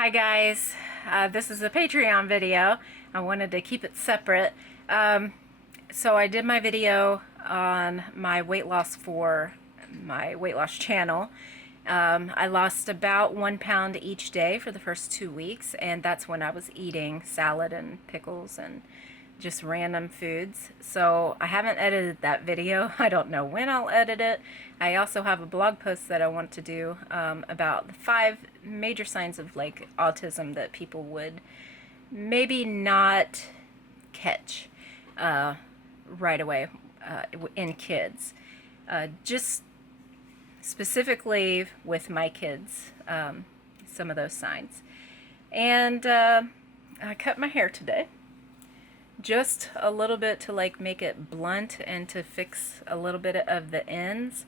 Hi guys, this is a Patreon video. I wanted to keep it separate. So I did my video on my weight loss for my weight loss channel. I lost about 1 pound each day for the first 2 weeks, and that's when I was eating salad and pickles and just random foods. So I haven't edited that video. I don't know when I'll edit it. I also have a blog post that I want to do about the 5 major signs of like autism that people would maybe not catch right away in kids. Just specifically with my kids, some of those signs. And I cut my hair today. Just a little bit to like make it blunt and to fix a little bit of the ends.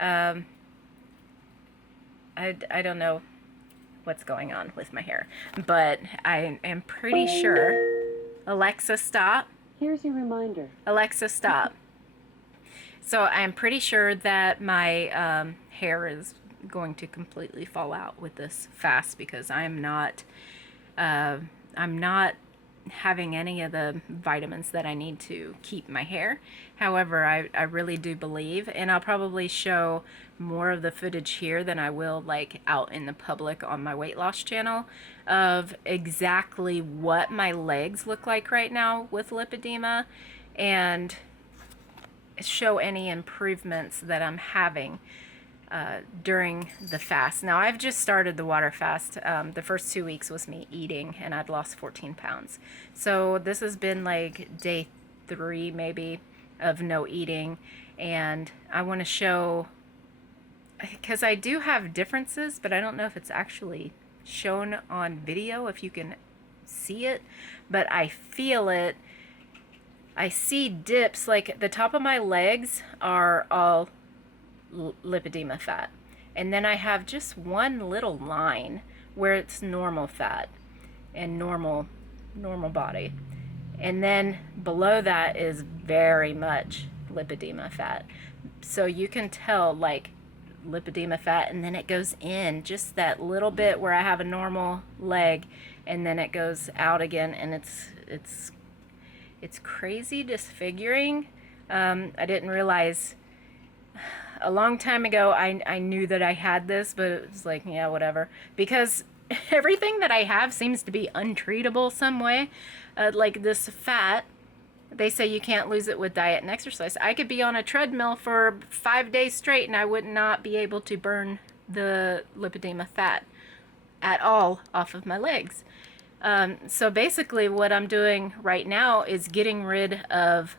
I don't know what's going on with my hair, but I am pretty sure. Alexa, stop. Here's your reminder. Alexa, stop. So I'm pretty sure that my hair is going to completely fall out with this fast because I'm not having any of the vitamins that I need to keep my hair. However, I really do believe, and I'll probably show more of the footage here than I will like out in the public on my weight loss channel of exactly what my legs look like right now with lipedema and show any improvements that I'm having during the fast. Now, I've just started the water fast. The first 2 weeks was me eating, and I'd lost 14 pounds. So this has been like day 3 maybe of no eating, and I want to show, because I do have differences, but I don't know if it's actually shown on video, if you can see it, but I feel it. I see dips, like the top of my legs are all lipedema fat, and then I have just one little line where it's normal fat and normal body, and then below that is very much lipedema fat. So you can tell like lipedema fat, and then it goes in just that little bit where I have a normal leg, and then it goes out again, and it's crazy disfiguring. I didn't realize. A long time ago, I knew that I had this, but it was like, yeah, whatever. Because everything that I have seems to be untreatable some way. Like this fat, they say you can't lose it with diet and exercise. I could be on a treadmill for 5 days straight and I would not be able to burn the lipedema fat at all off of my legs. So basically what I'm doing right now is getting rid of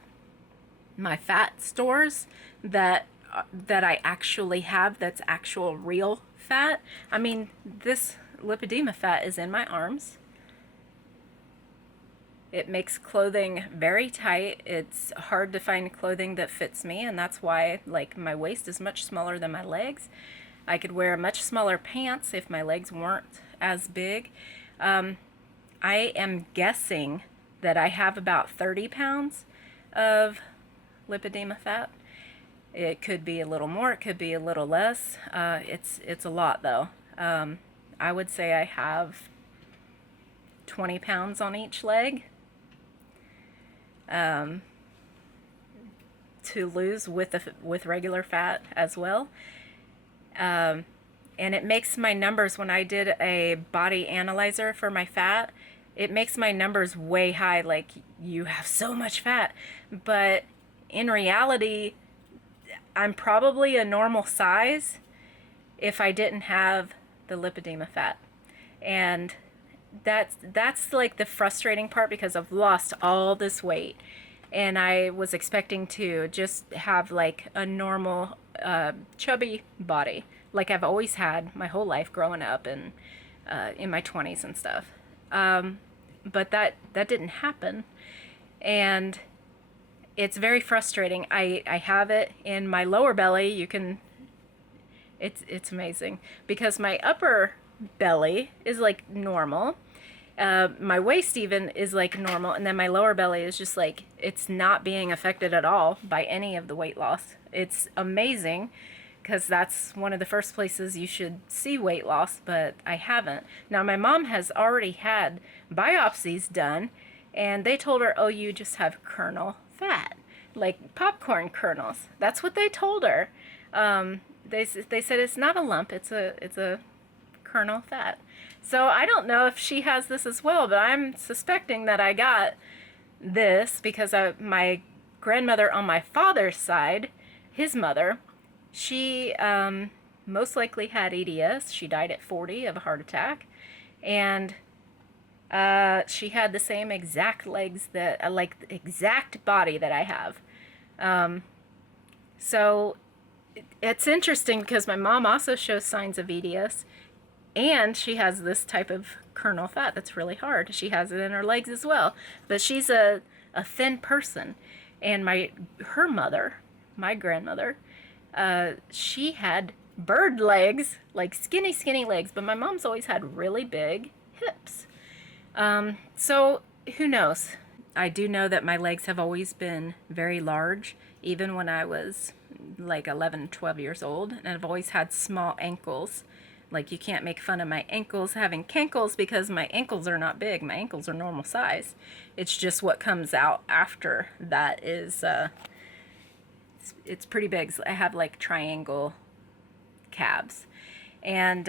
my fat stores that I actually have, that's actual real fat. I mean, this lipedema fat is in my arms. It makes clothing very tight. It's hard to find clothing that fits me, and that's why like my waist is much smaller than my legs. I could wear much smaller pants if my legs weren't as big. I am guessing that I have about 30 pounds of lipedema fat. It could be a little more, it could be a little less. It's a lot though. I would say I have 20 pounds on each leg to lose with regular fat as well. And it makes my numbers, when I did a body analyzer for my fat, it makes my numbers way high, like you have so much fat. But in reality, I'm probably a normal size if I didn't have the lipedema fat. And that's like the frustrating part, because I've lost all this weight and I was expecting to just have like a normal chubby body like I've always had my whole life growing up and in my 20s and stuff. But that didn't happen, and it's very frustrating. I have it in my lower belly. You can, it's amazing because my upper belly is like normal. My waist even is like normal, and then my lower belly is just like, it's not being affected at all by any of the weight loss. It's amazing because that's one of the first places you should see weight loss, but I haven't. Now, my mom has already had biopsies done, and they told her, oh, you just have kernel fat, like popcorn kernels. That's what they told her. They said it's not a lump, it's a kernel fat. So I don't know if she has this as well, but I'm suspecting that I got this because my grandmother on my father's side, his mother, she most likely had EDS. She died at 40 of a heart attack, and she had the same exact legs that, like the exact body that I have. So it's interesting because my mom also shows signs of EDS, and she has this type of kernel fat that's really hard. She has it in her legs as well, but she's a thin person. And her mother, my grandmother, she had bird legs, like skinny legs, but my mom's always had really big hips. So who knows? I do know that my legs have always been very large, even when I was like 11, 12 years old, and I've always had small ankles. Like, you can't make fun of my ankles having cankles because my ankles are not big. My ankles are normal size. It's just what comes out after that is, it's pretty big. I have like triangle calves. And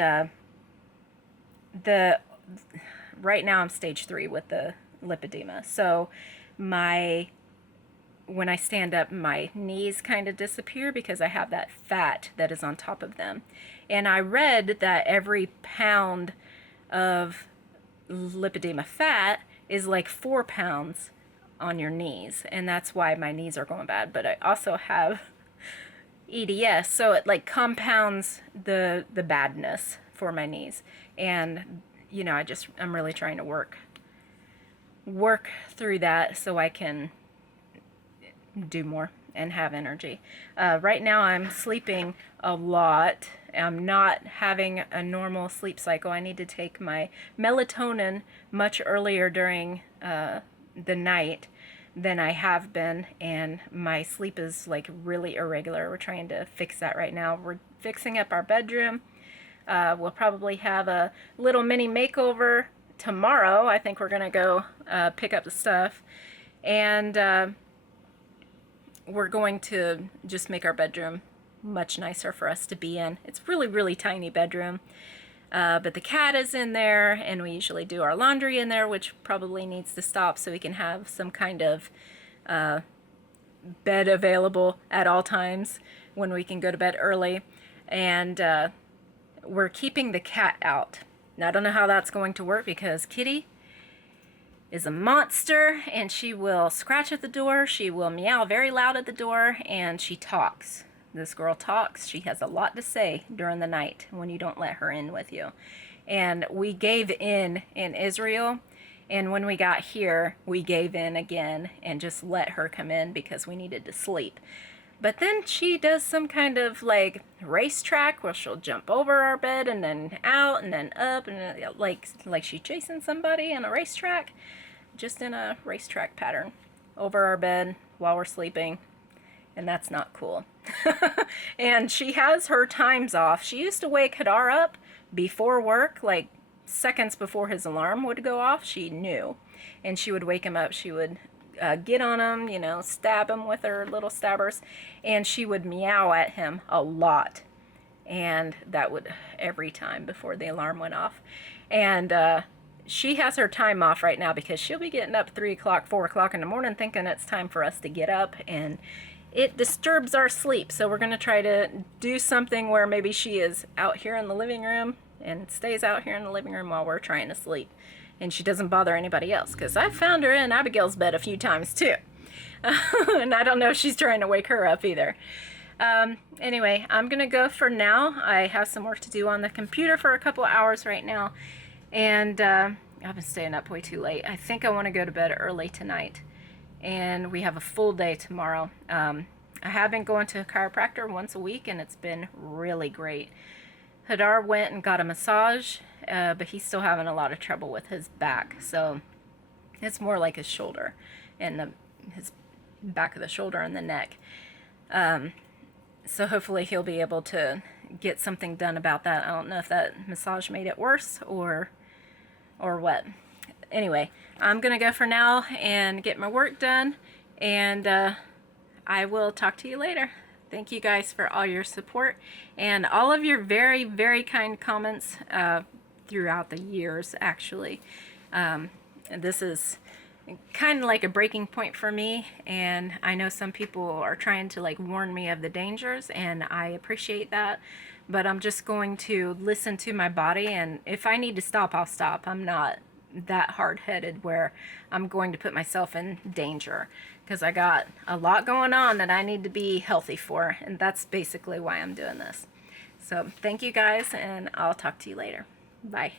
right now I'm stage 3 with the lipedema. So when I stand up, my knees kind of disappear because I have that fat that is on top of them. And I read that every pound of lipedema fat is like 4 pounds on your knees. And that's why my knees are going bad. But I also have EDS, so it like compounds the badness for my knees. And, you know, I'm really trying to work through that so I can do more and have energy. Right now I'm sleeping a lot. I'm not having a normal sleep cycle. I need to take my melatonin much earlier during the night than I have been, and my sleep is like really irregular. We're trying to fix that right now. We're fixing up our bedroom. We'll probably have a little mini makeover tomorrow. I think we're gonna go pick up the stuff, and we're going to just make our bedroom much nicer for us to be in. It's really tiny bedroom, but the cat is in there, and we usually do our laundry in there, which probably needs to stop so we can have some kind of bed available at all times when we can go to bed early. And we're keeping the cat out. Now, I don't know how that's going to work because Kitty is a monster, and she will scratch at the door, she will meow very loud at the door, and she talks. This girl talks. She has a lot to say during the night when you don't let her in with you. And we gave in Israel, and when we got here, we gave in again and just let her come in because we needed to sleep. But then she does some kind of like racetrack where she'll jump over our bed and then out and then up, and like she's chasing somebody on a racetrack, just in a racetrack pattern over our bed while we're sleeping. And that's not cool. And she has her times off. She used to wake Hadar up before work, like seconds before his alarm would go off. She knew, and she would wake him up. She would get on him, you know, stab him with her little stabbers, and she would meow at him a lot. And that would every time before the alarm went off. And she has her time off right now because she'll be getting up 3 o'clock, 4 o'clock in the morning thinking it's time for us to get up, and it disturbs our sleep. So we're going to try to do something where maybe she is out here in the living room and stays out here in the living room while we're trying to sleep, and she doesn't bother anybody else, because I found her in Abigail's bed a few times too. And I don't know if she's trying to wake her up either. Anyway, I'm gonna go for now. I have some work to do on the computer for a couple hours right now, and I've been staying up way too late. I think I want to go to bed early tonight, and we have a full day tomorrow. I have been going to a chiropractor once a week, and it's been really great. Hadar went and got a massage, but he's still having a lot of trouble with his back, so it's more like his shoulder and his back of the shoulder and the neck. So hopefully he'll be able to get something done about that. I don't know if that massage made it worse or what. Anyway, I'm gonna go for now and get my work done, and I will talk to you later. Thank you guys for all your support and all of your very, very kind comments throughout the years, actually. And this is kind of like a breaking point for me, and I know some people are trying to like warn me of the dangers, and I appreciate that, but I'm just going to listen to my body, and if I need to stop, I'll stop. I'm not that hard-headed where I'm going to put myself in danger, because I got a lot going on that I need to be healthy for, and that's basically why I'm doing this. So thank you guys, and I'll talk to you later. Bye.